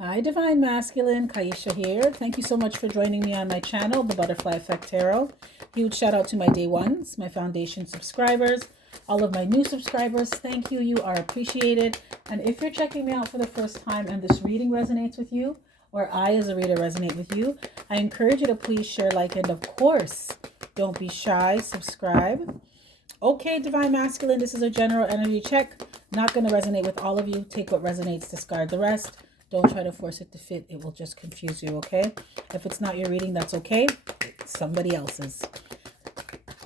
Hi, Divine Masculine. Ki-esha here. Thank you so much for joining me on my channel, The Butterfly Effect Tarot. Huge shout out to my day ones, my foundation subscribers, all of my new subscribers. Thank you. You are appreciated. And if you're checking me out for the first time and this reading resonates with you, or I as a reader resonate with you, I encourage you to please share, like, and of course, don't be shy. Subscribe. Okay, Divine Masculine, this is a general energy check. Not going to resonate with all of you. Take what resonates, discard the rest. Don't try to force it to fit. It will just confuse you, okay? If it's not your reading, that's okay. It's somebody else's.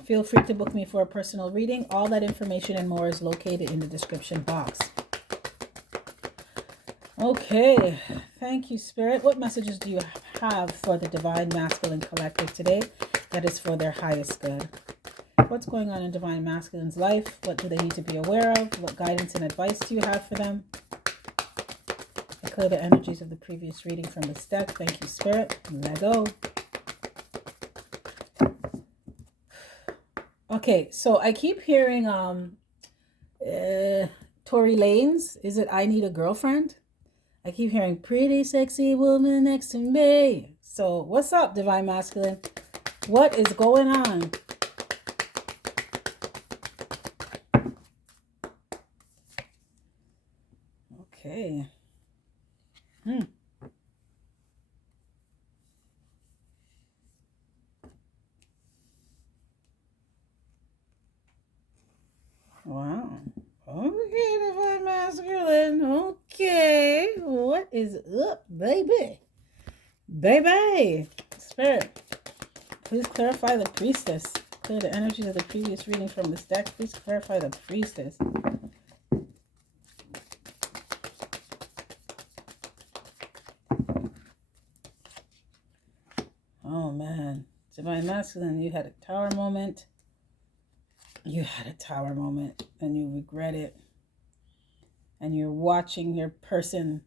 Feel free to book me for a personal reading. All that information and more is located in the description box. Okay, thank you, Spirit. What messages do you have for the Divine Masculine Collective today that is for their highest good? What's going on in Divine Masculine's life? What do they need to be aware of? What guidance and advice do you have for them? I clear the energies of the previous reading from this deck. Thank you, Spirit. Let go. Okay, so I keep hearing Tory Lanez. Is it I Need a Girlfriend? I keep hearing pretty sexy woman next to me. So what's up, Divine Masculine? What is going on? Okay. Wow. Okay, Divine Masculine. Okay. What is up, baby? Baby. Spirit, please clarify the Priestess. Clear the energies of the previous reading from this deck. Please clarify the Priestess. Oh, man. Divine Masculine, you had a tower moment. You had a tower moment and you regret it. And you're watching your person.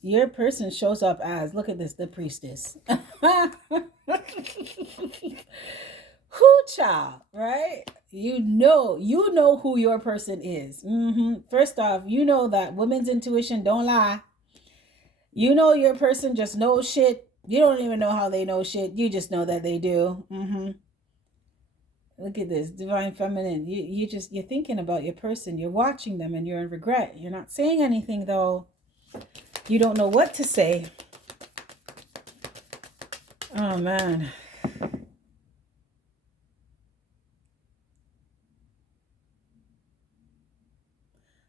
Your person shows up as, look at this, the Priestess. Who, child, right? You know who your person is. First off, you know that women's intuition don't lie. You know your person just knows shit. You don't even know how they know shit. You just know that they do. Look at this, Divine Feminine. You're thinking about your person. You're watching them and you're in regret. You're not saying anything though. You don't know what to say. Oh man.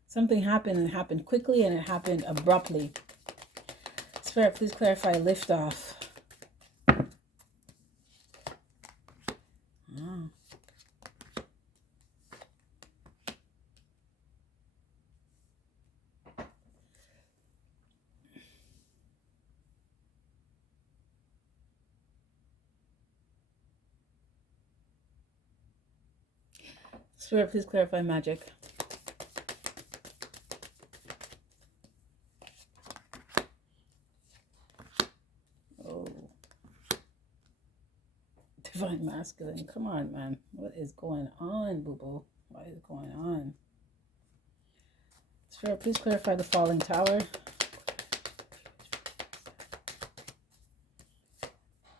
Something happened and it happened quickly and it happened abruptly. Spirit, please clarify liftoff. Oh. Spirit, please clarify magic. Oh. Divine Masculine. Come on, man. What is going on, boo-boo? What is going on? Spirit, please clarify the falling tower.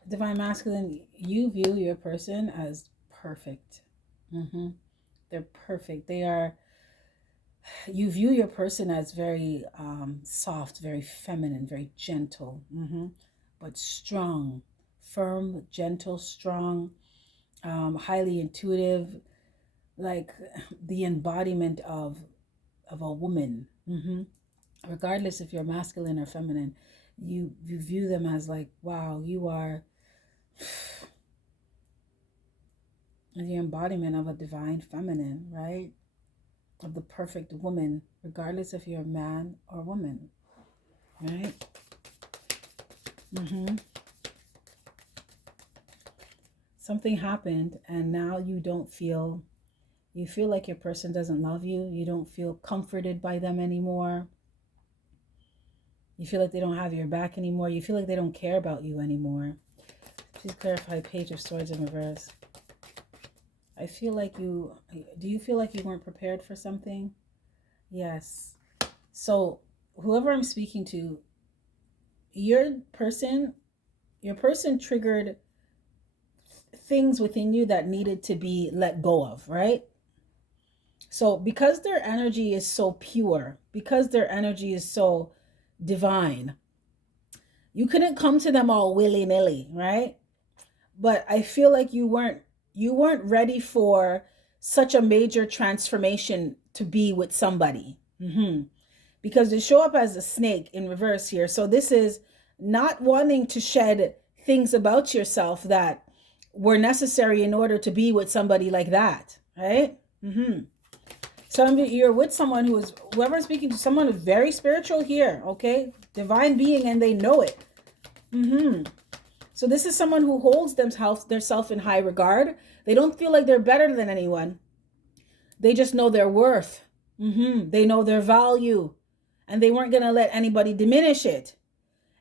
Divine Masculine, you view your person as perfect. They're perfect. You view your person as very soft, very feminine, very gentle, but strong, firm, gentle, strong, highly intuitive, like the embodiment of a woman. Regardless if you're masculine or feminine, you view them as like, wow, you are the embodiment of a divine feminine, right? Of the perfect woman, regardless if you're a man or woman, right? Something happened and now you feel like your person doesn't love you. You don't feel comforted by them anymore. You feel like they don't have your back anymore. You feel like they don't care about you anymore. Please clarify Page of Swords in reverse. I feel like do you feel like you weren't prepared for something? Yes. So whoever I'm speaking to, your person, your person triggered things within you that needed to be let go of, right? So because their energy is so pure, because their energy is so divine, you couldn't come to them all willy-nilly, right? But I feel like you weren't ready for such a major transformation to be with somebody. Because they show up as a snake in reverse here. So this is not wanting to shed things about yourself that were necessary in order to be with somebody like that, right? Some of you're with someone who is, whoever's speaking to someone is very spiritual here, okay? Divine being, and they know it. So this is someone who holds themselves in high regard. They don't feel like they're better than anyone. They just know their worth. They know their value, and they weren't going to let anybody diminish it.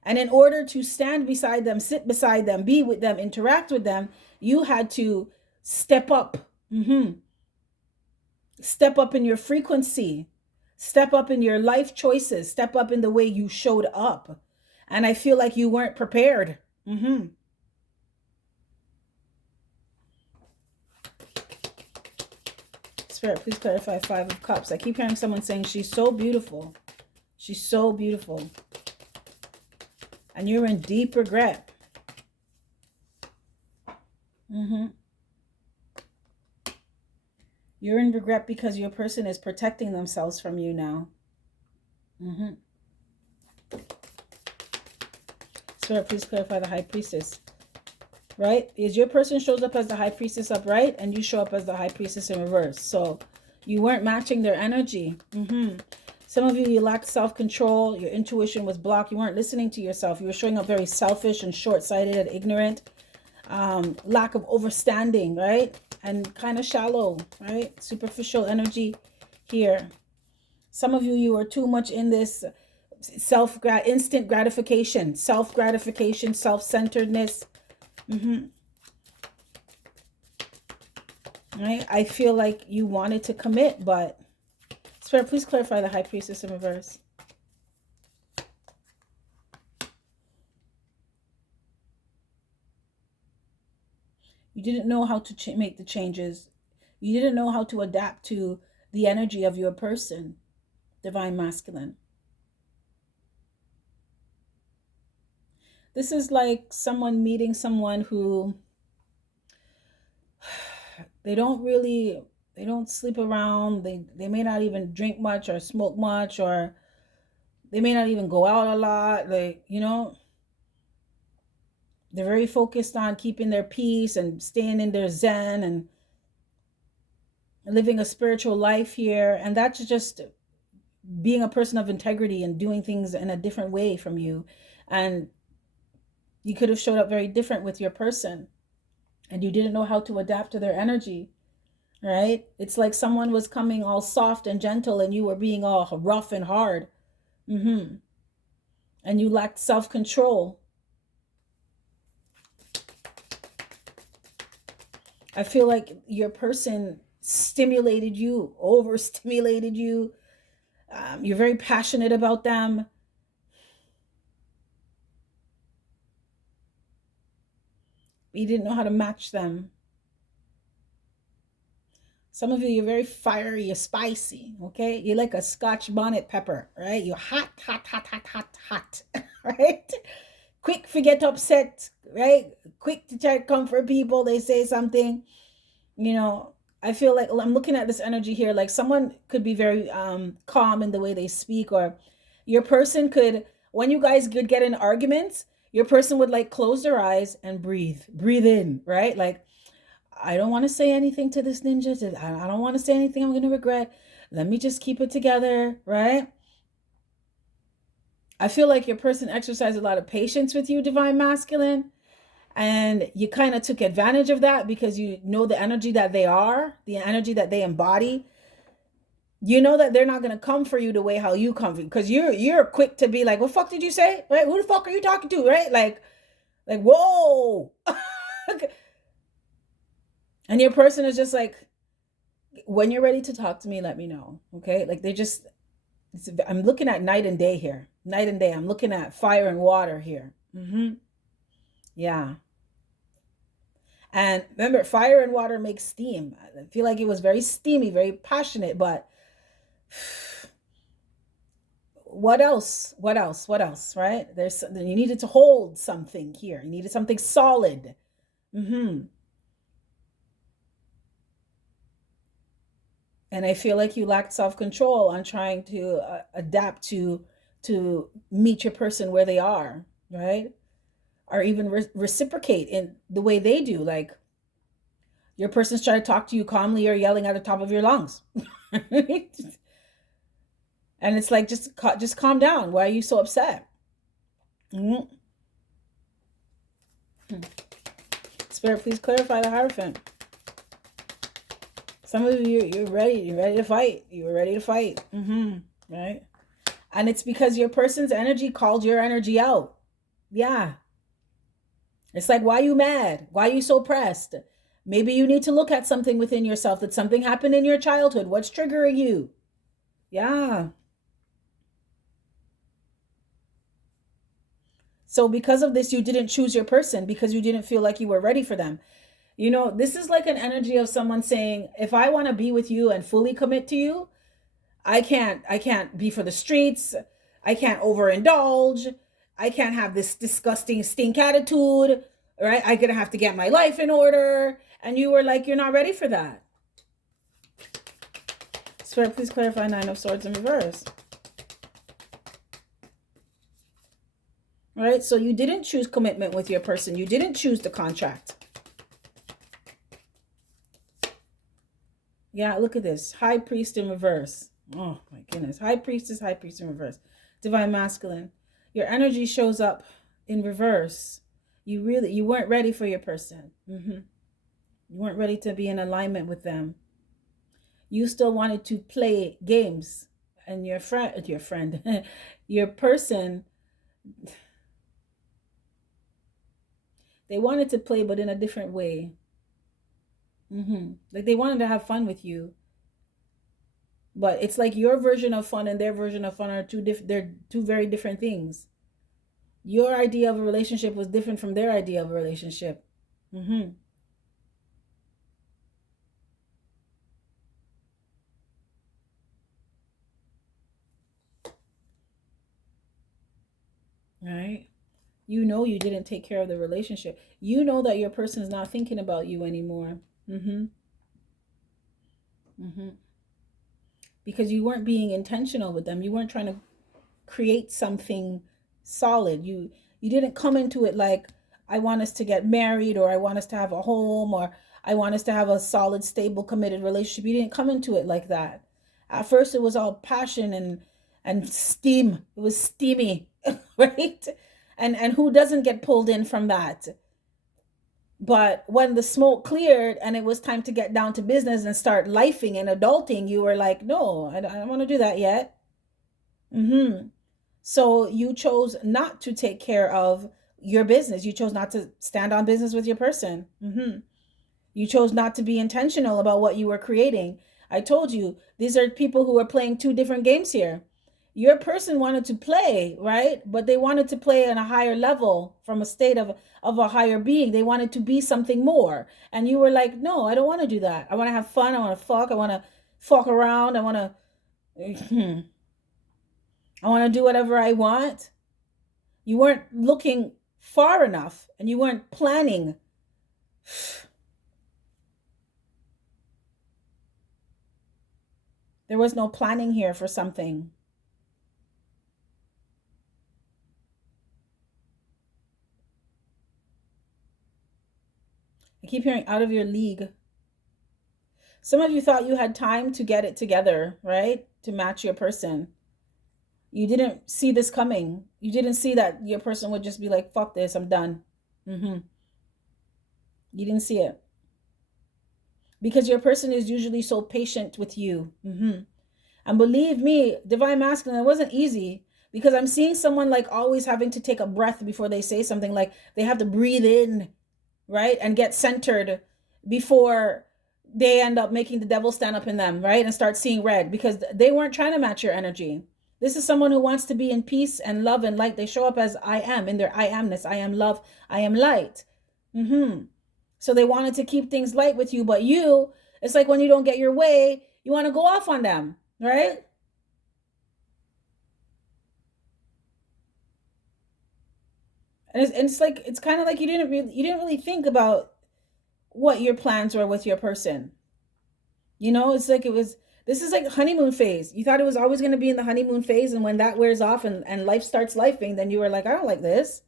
And in order to stand beside them, sit beside them, be with them, interact with them, you had to step up. Step up in your frequency. Step up in your life choices. Step up in the way you showed up. And I feel like you weren't prepared. Spirit, please clarify Five of Cups. I keep hearing someone saying she's so beautiful. She's so beautiful. And you're in deep regret. You're in regret because your person is protecting themselves from you now. Spirit, please clarify the High Priestess. Right? Is your person shows up as the High Priestess upright, and you show up as the High Priestess in reverse. So you weren't matching their energy. Some of you lacked self-control. Your intuition was blocked. You weren't listening to yourself. You were showing up very selfish and short-sighted and ignorant. Lack of understanding, right? And kind of shallow, right? Superficial energy here. Some of you were too much in this instant gratification, self-gratification, self-centeredness. Right? I feel like you wanted to commit, but Spirit, please clarify the High Priestess in reverse. You didn't know how to make the changes. You didn't know how to adapt to the energy of your person, Divine Masculine. This is like someone meeting someone who they don't sleep around. They may not even drink much or smoke much, or they may not even go out a lot. They're very focused on keeping their peace and staying in their zen and living a spiritual life here. And that's just being a person of integrity and doing things in a different way from you. And you could have showed up very different with your person, and you didn't know how to adapt to their energy, right? It's like someone was coming all soft and gentle, and you were being all rough and hard. And you lacked self-control. I feel like your person stimulated you, overstimulated you. You're very passionate about them. You didn't know how to match them. Some of you, you're very fiery, you're spicy, okay? You're like a Scotch bonnet pepper, right? You're hot, hot, hot, hot, hot, hot, right? Quick to get upset, right? Quick to try to comfort people. They say something, I feel like I'm looking at this energy here. Like someone could be very calm in the way they speak, or your person could, when you guys could get in arguments, your person would like close their eyes and breathe in, right? Like, I don't want to say anything to this ninja. I don't want to say anything I'm going to regret. Let me just keep it together, right? I feel like your person exercised a lot of patience with you, Divine Masculine. And you kind of took advantage of that because you know the energy that they are, the energy that they embody. You know that they're not going to come for you the way how you come for you, because you're quick to be like, what the fuck did you say? Right? Who the fuck are you talking to? Right? Like, whoa. And your person is just like, when you're ready to talk to me, let me know. Okay? Like I'm looking at night and day here. Night and day. I'm looking at fire and water here. Yeah. And remember, fire and water make steam. I feel like it was very steamy, very passionate, but what else? What else? What else? Right? You needed to hold something here. You needed something solid. Mm-hmm. And I feel like you lacked self-control on trying to adapt to meet your person where they are, right? Or even reciprocate in the way they do. Like your person's trying to talk to you calmly or yelling at the top of your lungs. And it's like just calm down. Why are you so upset? Mhm. Spirit, please clarify the Hierophant. Some of you, you're ready. You're ready to fight. You were ready to fight. Right? And it's because your person's energy called your energy out. Yeah. It's like, why are you mad? Why are you so pressed? Maybe you need to look at something within yourself, that something happened in your childhood. What's triggering you? Yeah. So because of this, you didn't choose your person because you didn't feel like you were ready for them. You know, this is like an energy of someone saying, if I want to be with you and fully commit to you, I can't be for the streets. I can't overindulge. I can't have this disgusting stink attitude, right? I'm gonna have to get my life in order. And you were like, you're not ready for that. Spirit, please clarify Nine of Swords in reverse. Right? So you didn't choose commitment with your person. You didn't choose the contract. Yeah, look at this. High Priest in reverse. Oh my goodness. High Priest in reverse. Divine Masculine. Your energy shows up in reverse. You weren't ready for your person. You weren't ready to be in alignment with them. You still wanted to play games. And your friend, your person, they wanted to play, but in a different way. Like they wanted to have fun with you, but it's like your version of fun and their version of fun are they're two very different things. Your idea of a relationship was different from their idea of a relationship. Right? You know you didn't take care of the relationship. You know that your person's not thinking about you anymore. Mm-hmm. Mm-hmm. Because you weren't being intentional with them. You weren't trying to create something solid. You didn't come into it like, I want us to get married, or I want us to have a home, or I want us to have a solid, stable, committed relationship. You didn't come into it like that. At first it was all passion and steam. It was steamy, right? And who doesn't get pulled in from that? But when the smoke cleared and it was time to get down to business and start lifing and adulting, you were like, no, I don't want to do that yet. So you chose not to take care of your business. You chose not to stand on business with your person. You chose not to be intentional about what you were creating. I told you, these are people who are playing two different games here. Your person wanted to play, right? But they wanted to play on a higher level, from a state of a higher being. They wanted to be something more. And you were like, no, I don't want to do that. I want to have fun. I want to fuck. I want to fuck around. I want to I want to do whatever I want. You weren't looking far enough, and you weren't planning. There was no planning here for something. I keep hearing out of your league. Some of you thought you had time to get it together, right? To match your person. You didn't see this coming. You didn't see that your person would just be like, fuck this, I'm done. You didn't see it. Because your person is usually so patient with you. And believe me, Divine Masculine, it wasn't easy, because I'm seeing someone like always having to take a breath before they say something. Like they have to breathe in, right? And get centered before they end up making the devil stand up in them, right? And start seeing red, because they weren't trying to match your energy. This is someone who wants to be in peace and love and light. They show up as I am, in their I amness. I am love. I am light. So they wanted to keep things light with you, but you, it's like when you don't get your way, you want to go off on them, right? And it's like, it's kind of like you didn't really think about what your plans were with your person. It's like this is like honeymoon phase. You thought it was always going to be in the honeymoon phase, and when that wears off and life starts lifing, then you were like, I don't like this.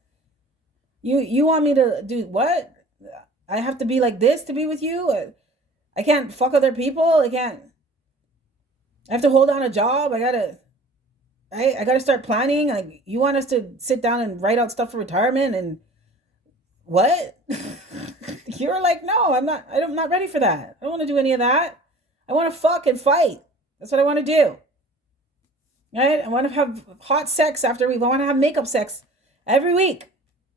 You want me to do what? I have to be like this to be with you? I can't fuck other people. I have to hold on a job. I gotta start planning. Like, you want us to sit down and write out stuff for retirement and what? You're like, no, I'm not ready for that. I don't want to do any of that. I want to fuck and fight. That's what I want to do. Right? I want to have hot sex after I want to have makeup sex every week.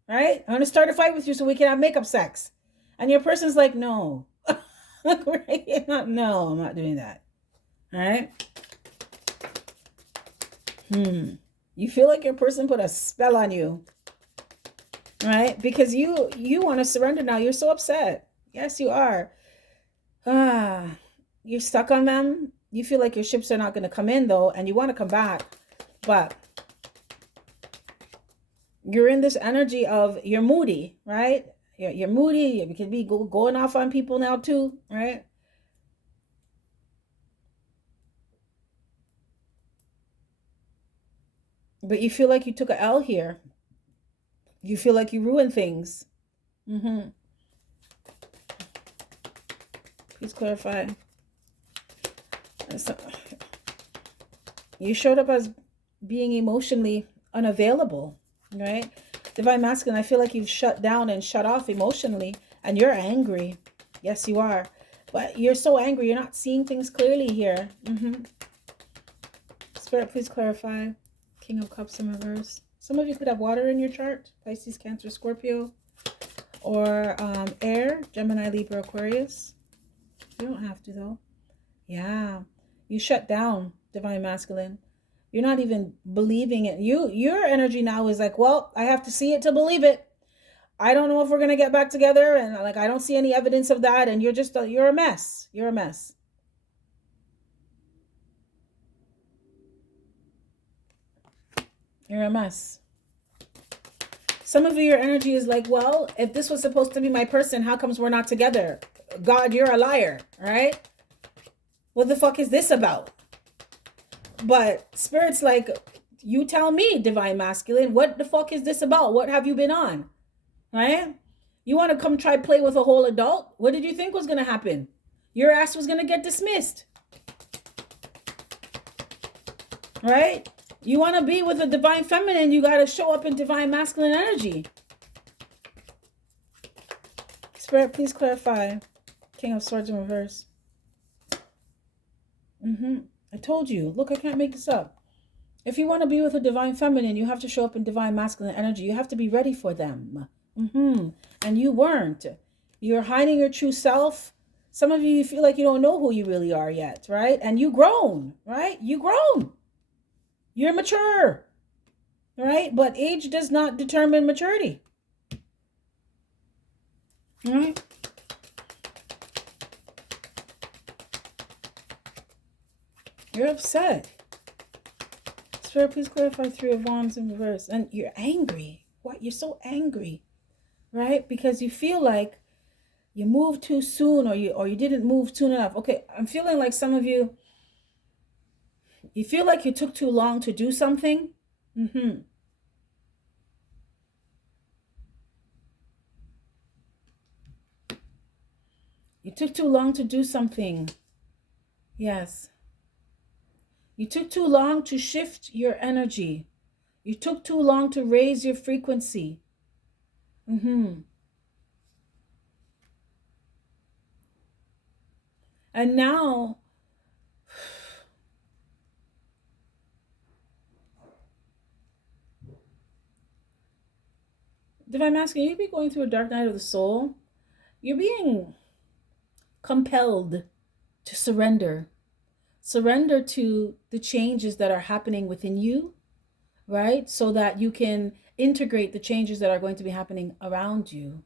Right? I want to start a fight with you so we can have makeup sex. And your person's like, no. No, I'm not doing that. All right? You feel like your person put a spell on you. Right? Because you want to surrender now. You're so upset. Yes, you are. You're stuck on them. You feel like your ships are not going to come in, though, and you want to come back. But you're in this energy of you're moody, right? You're moody. You can be going off on people now, too, right? But you feel like you took an L here. You feel like you ruined things. Please clarify. So, you showed up as being emotionally unavailable, right? Divine Masculine, I feel like you've shut down and shut off emotionally, and you're angry. Yes, you are. But you're so angry, you're not seeing things clearly here. Spirit, please clarify. King of Cups in reverse. Some of you could have water in your chart. Pisces, Cancer, Scorpio. Or air, Gemini, Libra, Aquarius. You don't have to, though. Yeah. You shut down, Divine Masculine. You're not even believing it. Your energy now is like, well, I have to see it to believe it. I don't know if we're going to get back together. And like, I don't see any evidence of that. And you're a mess. You're a mess. You're a mess. Some of your energy is like, well, if this was supposed to be my person, how comes we're not together? God, you're a liar, right? What the fuck is this about? But Spirit's like, you tell me, Divine Masculine, what the fuck is this about? What have you been on? Right? You want to come try play with a whole adult? What did you think was going to happen? Your ass was going to get dismissed. Right? You want to be with a Divine Feminine, you got to show up in Divine Masculine energy. Spirit, please clarify. King of Swords in reverse. I told you. Look, I can't make this up. If you want to be with a Divine Feminine, you have to show up in Divine Masculine energy. You have to be ready for them. And you weren't. You're hiding your true self. Some of you feel like you don't know who you really are yet, right? And you grown, right? You grown. You're mature, right? But age does not determine maturity. All right? You're upset. Spirit, please clarify 3 of Wands in reverse. And you're angry. What? You're so angry, right? Because you feel like you moved too soon, or you didn't move soon enough. Okay, I'm feeling like some of you, you feel like you took too long to do something. You took too long to do something. Yes. You took too long to shift your energy. You took too long to raise your frequency. And now, Divine Masculine, you'd be going through a dark night of the soul. You're being compelled to surrender. Surrender to the changes that are happening within you, right? So that you can integrate the changes that are going to be happening around you.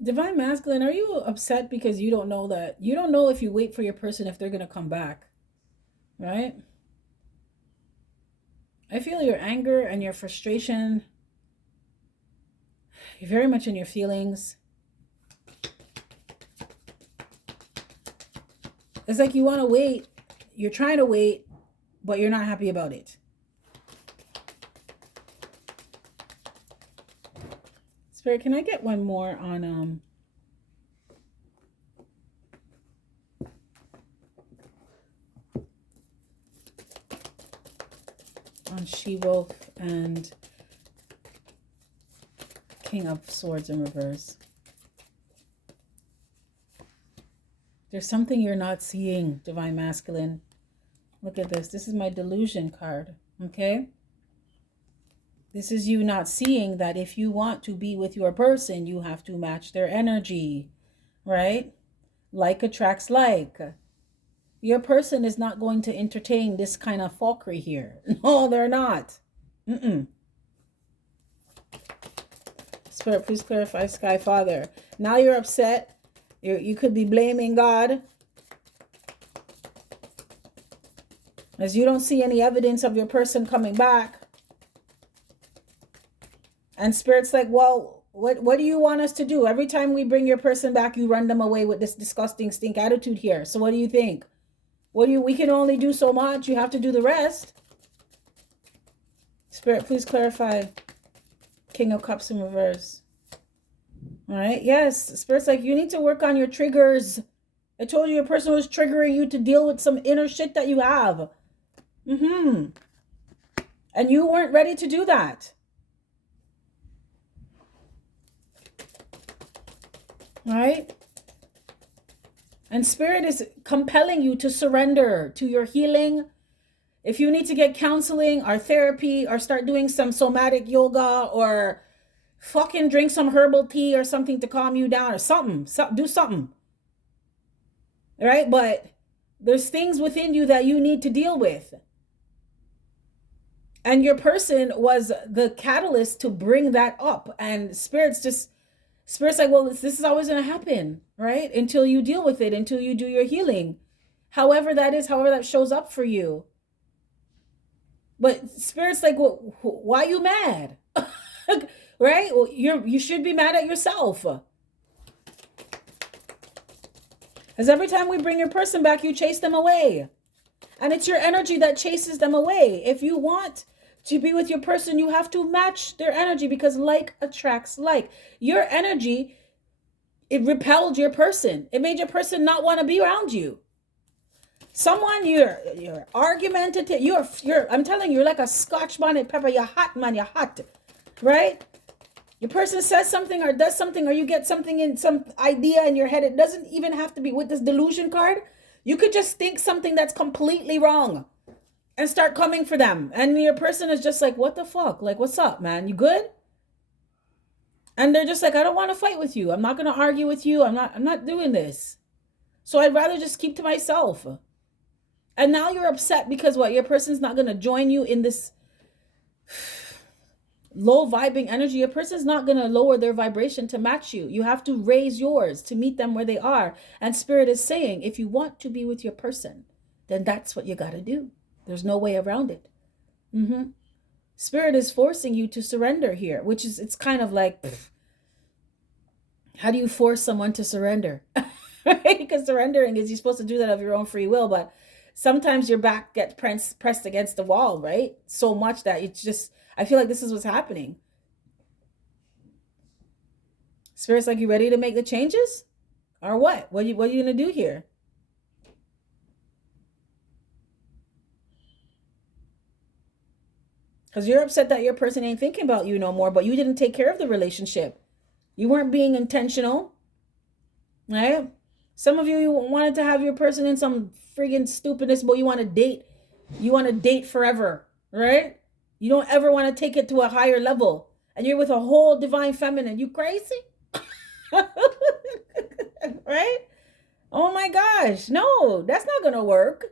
Divine Masculine, are you upset because you don't know if you wait for your person if they're going to come back, right? I feel your anger and your frustration. You're very much in your feelings. It's like you want to wait. You're trying to wait, but you're not happy about it. Spirit, can I get one more on She-Wolf and King of Swords in reverse? There's something you're not seeing, Divine Masculine. Look at this. This is my delusion card, okay? This is you not seeing that if you want to be with your person, you have to match their energy, right? Like attracts like. Your person is not going to entertain this kind of fuckery here. No, they're not. Spirit, please clarify, Sky Father. Now you're upset. You could be blaming God, as you don't see any evidence of your person coming back. And Spirit's like, well, what do you want us to do? Every time we bring your person back, you run them away with this disgusting stink attitude here. So what do you think? We can only do so much. You have to do the rest. Spirit, please clarify. King of Cups in reverse. All right. Yes. Spirit's like, you need to work on your triggers. I told you your person was triggering you to deal with some inner shit that you have. And you weren't ready to do that. All right. And Spirit is compelling you to surrender to your healing. If you need to get counseling or therapy or start doing some somatic yoga or fucking drink some herbal tea or something to calm you down or something, do something. All right? But there's things within you that you need to deal with. And your person was the catalyst to bring that up. And Spirit's like, well, this is always going to happen, right? Until you deal with it, until you do your healing. However that shows up for you. But Spirit's like, well, why are you mad? Right? Well, you should be mad at yourself. Because every time we bring your person back, you chase them away. And it's your energy that chases them away. If you want to be with your person, you have to match their energy, because like attracts like. Your energy, it repelled your person. It made your person not want to be around you. Someone you're argumentative. I'm telling you, you're like a Scotch bonnet pepper. You're hot, man. You're hot, right? Your person says something or does something, or you get something in some idea in your head. It doesn't even have to be with this delusion card. You could just think something that's completely wrong and start coming for them. And your person is just like, what the fuck? Like, what's up, man? You good? And they're just like, I don't want to fight with you. I'm not going to argue with you. I'm not doing this. So I'd rather just keep to myself. And now you're upset because what? Your person's not going to join you in this low vibing energy. Your person's not going to lower their vibration to match you. You have to raise yours to meet them where they are. And Spirit is saying, if you want to be with your person, then that's what you got to do. There's no way around it. Spirit is forcing you to surrender here, which is, it's kind of like, how do you force someone to surrender? Right? Because surrendering is, you're supposed to do that of your own free will, but sometimes your back gets pressed against the wall, right? So much that it's just, I feel like this is what's happening. Spirit's like, you ready to make the changes? Or what? What are you going to do here? Because you're upset that your person ain't thinking about you no more, but you didn't take care of the relationship. You weren't being intentional, right? Some of you wanted to have your person in some friggin' stupidness, but you want to date. You want to date forever, right? You don't ever want to take it to a higher level. And you're with a whole divine feminine. You crazy? Right? Oh my gosh. No, that's not going to work.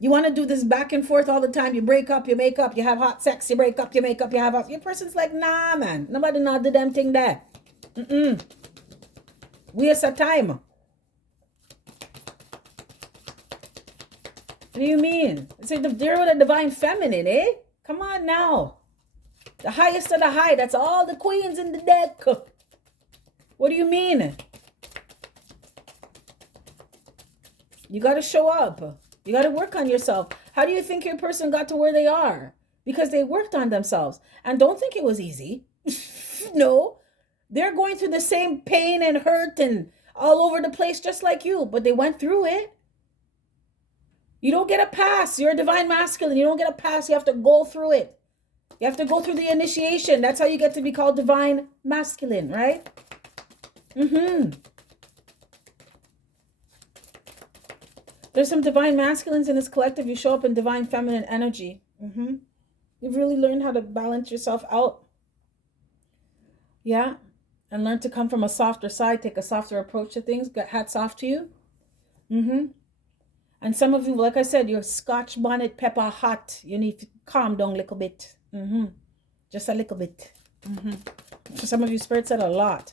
You want to do this back and forth all the time. You break up, you make up, you have hot sex, you break up, you make up, you have hot. Your person's like, nah, man. Nobody not do them thing there. Mm-mm. Waste of time. What do you mean? It's like they're with the divine feminine, eh? Come on now. The highest of the high. That's all the queens in the deck. What do you mean? You got to show up. You got to work on yourself. How do you think your person got to where they are? Because they worked on themselves. And don't think it was easy. No. They're going through the same pain and hurt and all over the place just like you. But they went through it. You don't get a pass. You're a divine masculine. You don't get a pass. You have to go through it. You have to go through the initiation. That's how you get to be called divine masculine, right? There's some divine masculines in this collective. You show up in divine feminine energy. You've really learned how to balance yourself out. Yeah. And learn to come from a softer side. Take a softer approach to things. Get hats off to you. And some of you, like I said, you're scotch bonnet pepper hot. You need to calm down a little bit. Just a little bit. For some of you, Spirit said a lot.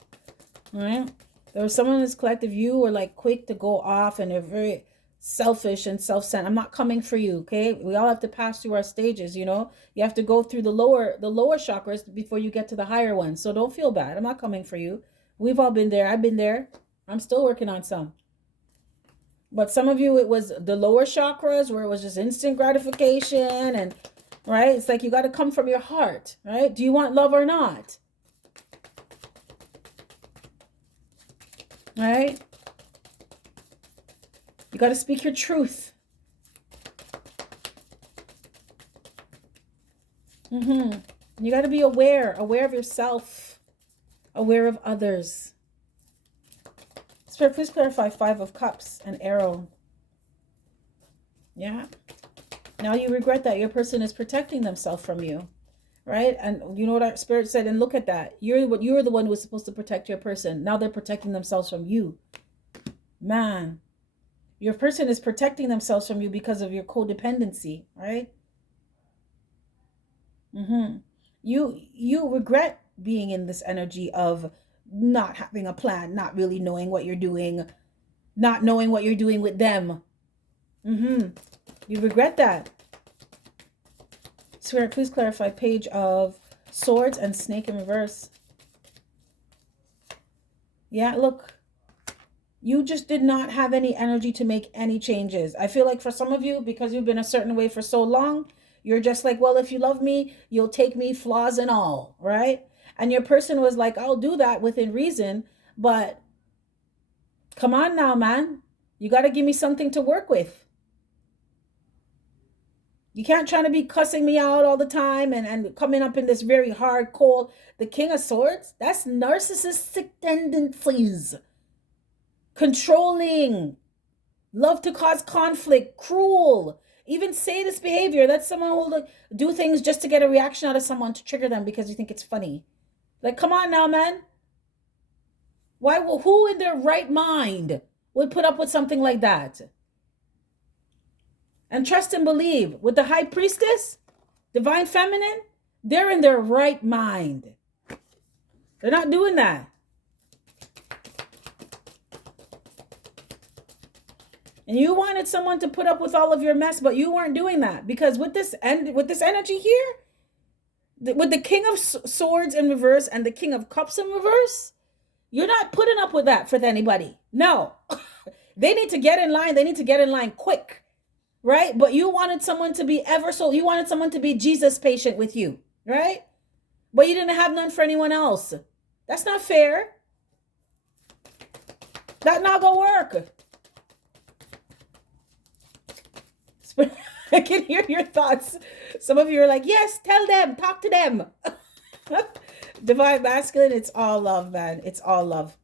All right? There was someone in this collective, you were like quick to go off and they're very selfish and self-centered. I'm not coming for you, okay? We all have to pass through our stages, you know? You have to go through the lower chakras before you get to the higher ones. So don't feel bad. I'm not coming for you. We've all been there. I've been there. I'm still working on some. But some of you, it was the lower chakras where it was just instant gratification and, right? It's like you got to come from your heart, right? Do you want love or not? Right? You got to speak your truth. You got to be aware of yourself, aware of others. Spirit, please clarify 5 of Cups and Arrow. Yeah. Now you regret that your person is protecting themselves from you, right? And you know what our Spirit said? And look at that. You're the one who was supposed to protect your person. Now they're protecting themselves from you. Man, your person is protecting themselves from you because of your codependency, right? You regret being in this energy of not having a plan, not really knowing what you're doing, not knowing what you're doing with them. You regret that. Spirit, please clarify Page of Swords and Snake in reverse. Yeah, look. You just did not have any energy to make any changes. I feel like for some of you, because you've been a certain way for so long, you're just like, well, if you love me, you'll take me flaws and all, right? And your person was like, I'll do that within reason, but come on now, man. You got to give me something to work with. You can't try to be cussing me out all the time and coming up in this very hard, cold. The King of Swords, that's narcissistic tendencies. Controlling, love to cause conflict, cruel, even sadist behavior. That's someone who will do things just to get a reaction out of someone to trigger them because you think it's funny. Like, come on now, man. Who in their right mind would put up with something like that? And trust and believe, with the High Priestess, Divine Feminine, they're in their right mind. They're not doing that. And you wanted someone to put up with all of your mess, but you weren't doing that. Because with this energy here, with the King of Swords in reverse and the King of Cups in reverse, you're not putting up with that for anybody. No. They need to get in line. They need to get in line quick. Right? But you wanted someone to be you wanted someone to be Jesus patient with you. Right? But you didn't have none for anyone else. That's not fair. That's not gonna work. I can hear your thoughts. Some of you are like, yes, tell them, talk to them. Divine Masculine, it's all love, man. It's all love.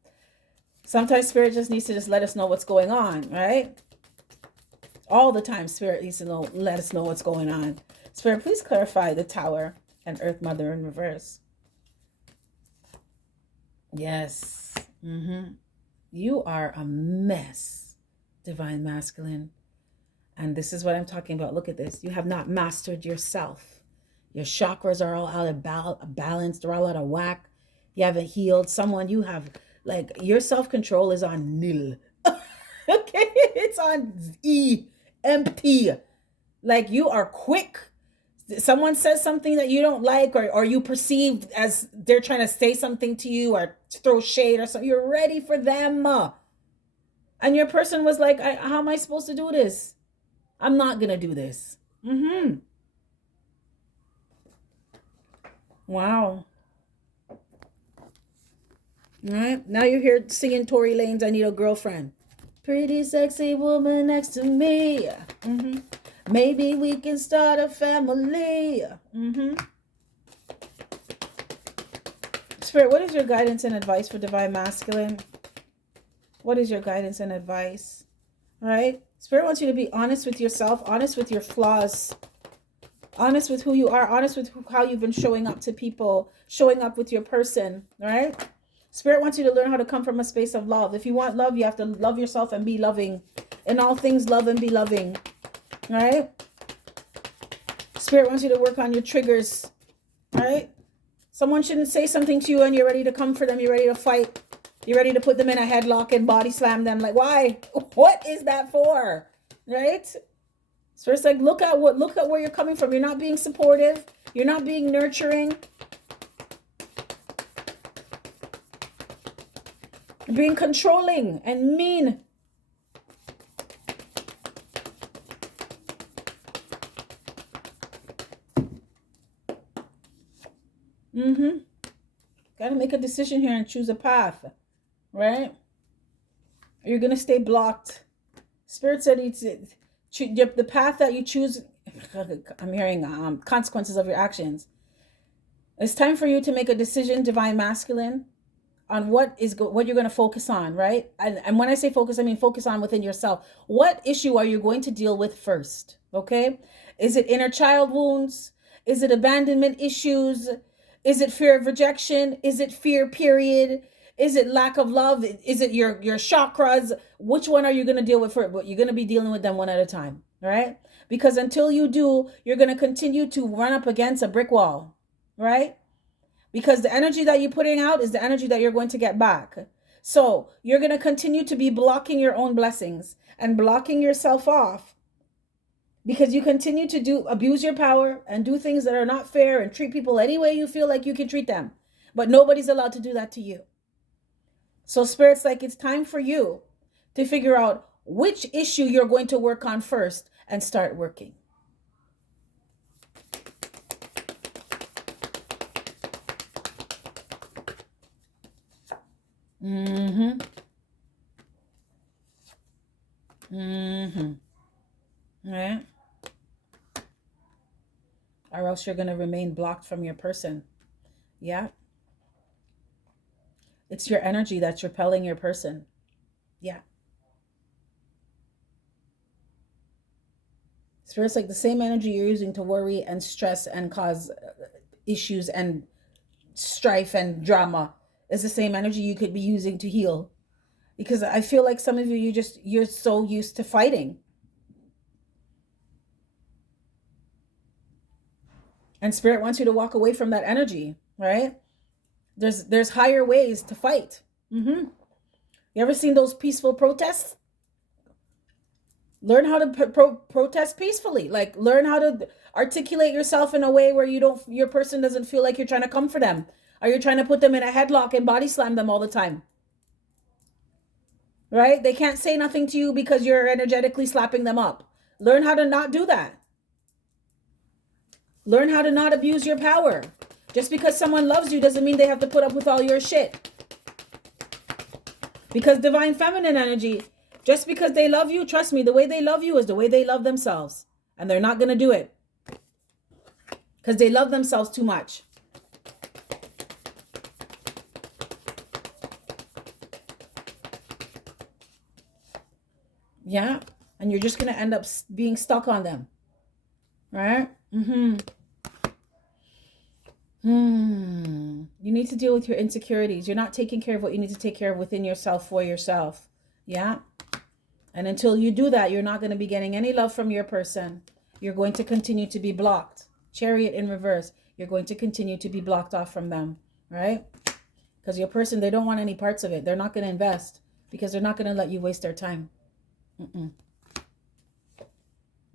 Sometimes Spirit just needs to just let us know what's going on, right? All the time, Spirit needs to let us know what's going on. Spirit, please clarify the Tower and Earth Mother in reverse. Yes. You are a mess, divine masculine. And this is what I'm talking about. Look at this. You have not mastered yourself. Your chakras are all out of balance. They're all out of whack. You haven't healed. Someone you have, like, your self-control is on nil. Okay? It's on empty. Like, you are quick. Someone says something that you don't like, or you perceive as they're trying to say something to you or throw shade or something. You're ready for them. And your person was like, how am I supposed to do this? I'm not going to do this. Wow. All right. Now you're here singing Tory Lane's I Need a Girlfriend. Pretty sexy woman next to me. Maybe we can start a family. Spirit, what is your guidance and advice for divine masculine? What is your guidance and advice? All right? Spirit wants you to be honest with yourself, honest with your flaws, honest with who you are, honest with how you've been showing up to people, showing up with your person. All right? Spirit wants you to learn how to come from a space of love. If you want love, you have to love yourself and be loving. In all things, love and be loving. All right? Spirit wants you to work on your triggers. All right? Someone shouldn't say something to you and you're ready to come for them. You're ready to fight. You're ready to put them in a headlock and body slam them. Like, why? What is that for? Right? So it's like, look at where you're coming from. You're not being supportive. You're not being nurturing. You're being controlling and mean. Got to make a decision here and choose a path. Right? You're going to stay blocked. Spirit said the path that you choose, I'm hearing consequences of your actions. It's time for you to make a decision, divine masculine, on what you're going to focus on, right? And when I say focus, I mean focus on within yourself. What issue are you going to deal with first? Okay? Is it inner child wounds? Is it abandonment issues? Is it fear of rejection? Is it fear, period? Is it lack of love? Is it your chakras? Which one are you going to deal with first? But you're going to be dealing with them one at a time, right? Because until you do, you're going to continue to run up against a brick wall, right? Because the energy that you're putting out is the energy that you're going to get back. So you're going to continue to be blocking your own blessings and blocking yourself off because you continue to abuse your power and do things that are not fair and treat people any way you feel like you can treat them. But nobody's allowed to do that to you. So Spirit's like, it's time for you to figure out which issue you're going to work on first and start working. Yeah. Or else you're going to remain blocked from your person. Yeah. It's your energy that's repelling your person. Yeah. Spirit's like the same energy you're using to worry and stress and cause issues and strife and drama is the same energy you could be using to heal. Because I feel like some of you, you're so used to fighting. And Spirit wants you to walk away from that energy, right? There's higher ways to fight. You ever seen those peaceful protests? Learn how to protest peacefully. Like, learn how to articulate yourself in a way where your person doesn't feel like you're trying to come for them, or you're trying to put them in a headlock and body slam them all the time. Right? They can't say nothing to you because you're energetically slapping them up. Learn how to not do that. Learn how to not abuse your power. Just because someone loves you doesn't mean they have to put up with all your shit. Because divine feminine energy, just because they love you, trust me, the way they love you is the way they love themselves. And they're not going to do it. Because they love themselves too much. Yeah. And you're just going to end up being stuck on them. Right? You need to deal with your insecurities. You're not taking care of what you need to take care of within yourself for yourself. Yeah. And until you do that, you're not going to be getting any love from your person. You're going to continue to be blocked. Chariot in reverse. You're going to continue to be blocked off from them, right? Because your person, they don't want any parts of it. They're not going to invest because they're not going to let you waste their time.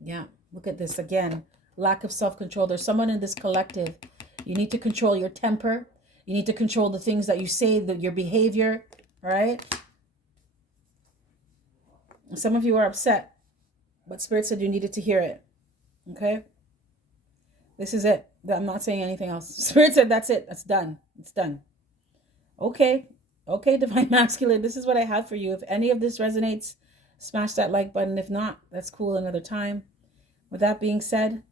Yeah, look at this again. Lack of self-control. There's someone in this collective. You need to control your temper. You need to control the things that you say, your behavior, right? Some of you are upset, but Spirit said you needed to hear it. Okay? This is it. I'm not saying anything else. Spirit said that's it. That's done. It's done. Okay. Okay, Divine Masculine. This is what I have for you. If any of this resonates, smash that like button. If not, that's cool another time. With that being said,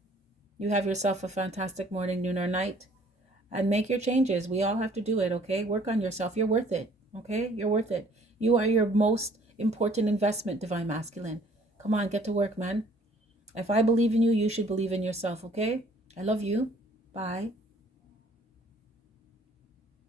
you have yourself a fantastic morning, noon, or night. And make your changes. We all have to do it, okay? Work on yourself. You're worth it, okay? You're worth it. You are your most important investment, Divine Masculine. Come on, get to work, man. If I believe in you, you should believe in yourself, okay? I love you. Bye.